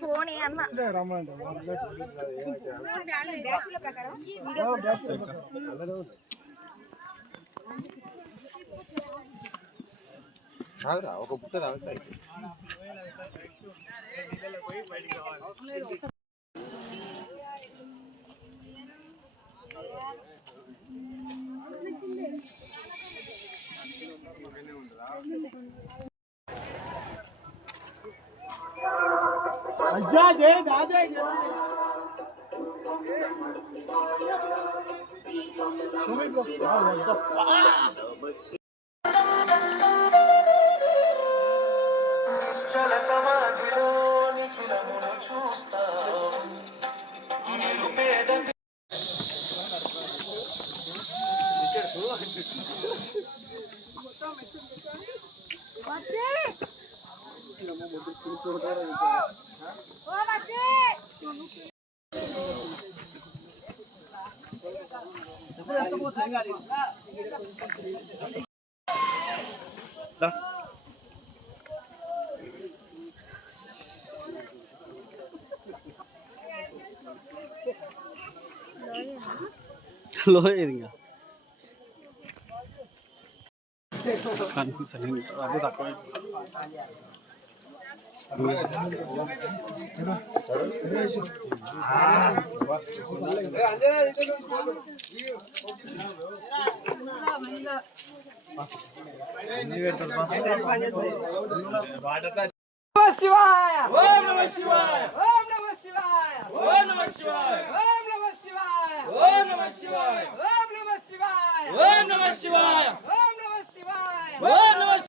Phone అన్న ఒక బుట్ట తాగుతాయి Show me, bro. Wow, what the fuck? లోయరింగా కనిపిస్తుంది అది తక్కువ శివాయ ఓం నమః శివాయ ఓం నమః శివాయ ఓం నమః శివాయ ఓం నమః శివాయ ఓం నమః శివాయ ఓం నమః శివాయ ఓం నమః శివాయ ఓం నమః శివాయ ఓం నమః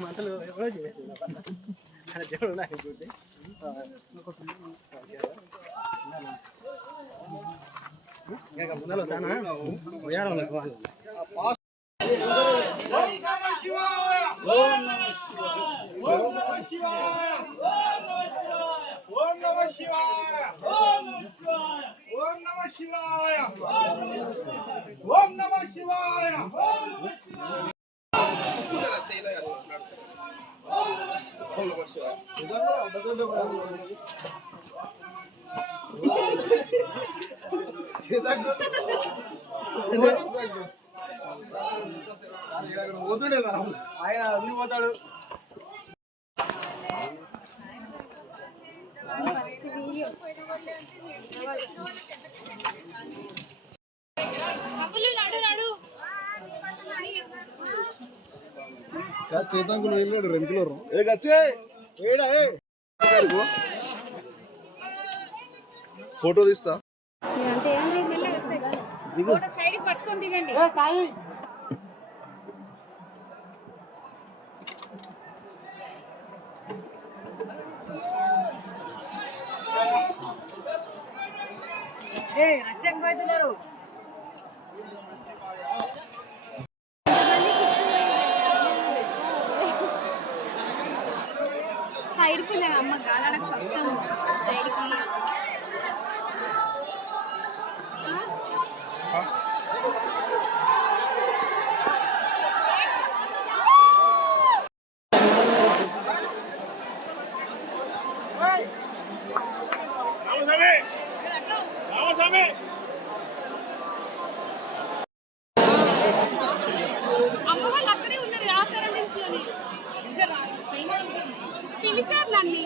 మాటలు ఎవరో చేశారు అలా దేవుడు నాకు గుడి ఇంకా ముందలో సానా పోయారు నాకు ఓం నమః శివాయ ఓం నమః శివాయ ఓం నమః శివాయ ఓం నమః శివాయ ఓం నమః శివాయ ఓం నమః శివాయ ఓం నమః శివాయ ఓం నమః శివాయ ఆయన అన్ని పోతాడు చేతాంకులు వెళ్ళాడు రెంకులో ఫోటో తీస్తా సైడ్ పట్టుకొని దిగండి రష్యన్ పోతున్నారు సైడ్కి అమ్మ గాలడకు వస్తాము సైడ్కి అమ్మ వాళ్ళు అక్కడే ఉన్నారు ఆ సరౌండింగ్స్ లోని పిలిచారు నన్ను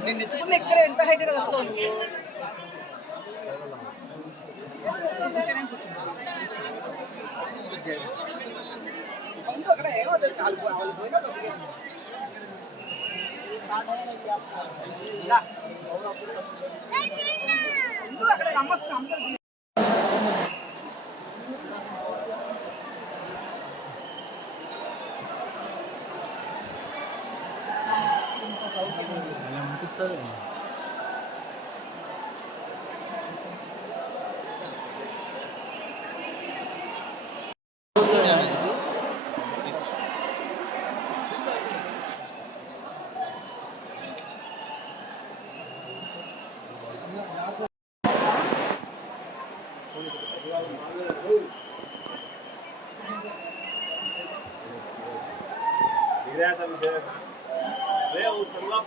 నేను ఎత్తుకున్న ఇక్కడ ఎంత హైట్ గా వస్తావు అక్కడ ఏమవుతుంది అక్కడ నమ్మొస్తుంది అనిపిస్తుంది.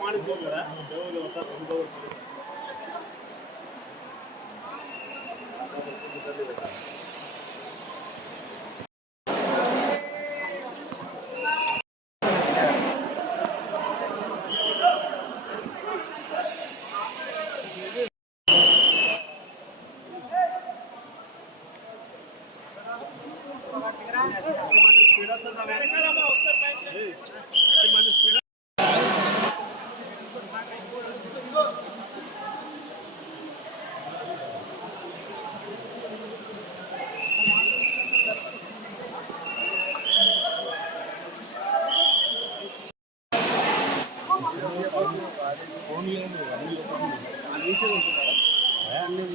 पानी అన్ని